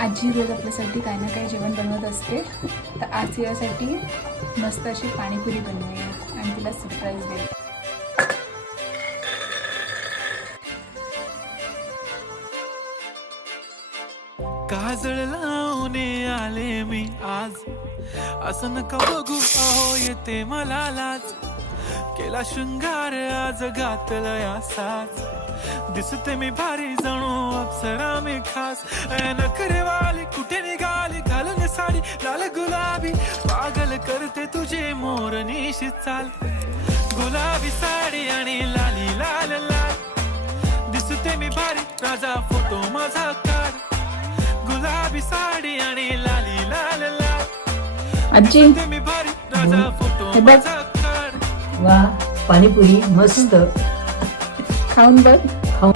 आजी रोज आपल्यासाठी काही ना काही जेवण बनवत असते. तर आज तिच्यासाठी मस्त अशी पाणीपुरी बनवूया आणि तिला सरप्राईज देऊ. काजळ लावून आले मी आज, असं नका बघू अहो येते मला लाज. केला शृंगार आज घातला असाच, दिसते मी भारी जणू अप्सरा मी खास. नखरेवाली कुठे निघाली घालून साडी लाल गुलाबी, पागल करते तुझे मोरनीशी चाल. गुलाबी साडी आणि लाली लाल लाल, दिसते मी भारी राजा फोटो माझा काढ. गुलाबी साडी आणि लाली लाल लाल, आजी दिसते मी भारी राजा फोटो माझा काढ. वा, पाणीपुरी मस्त. खाऊन बघ. खाऊन